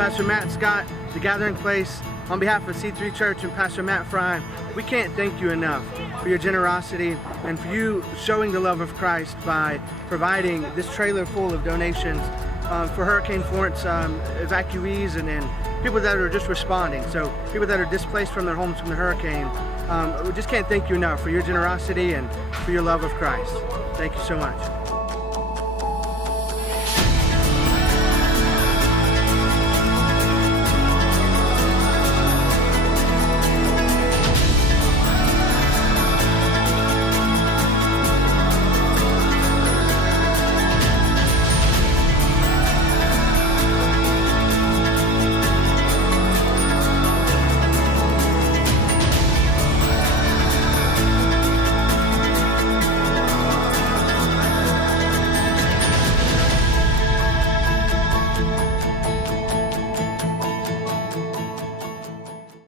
Pastor Matt Scott, the Gathering Place, on behalf of C3 Church and Pastor Matt Fry, we can't thank you enough for your generosity and for you showing the love of Christ by providing this trailer full of donations for Hurricane Florence evacuees and people that are just responding. So people that are displaced from their homes from the hurricane. We just can't thank you enough for your generosity and for your love of Christ. Thank you so much.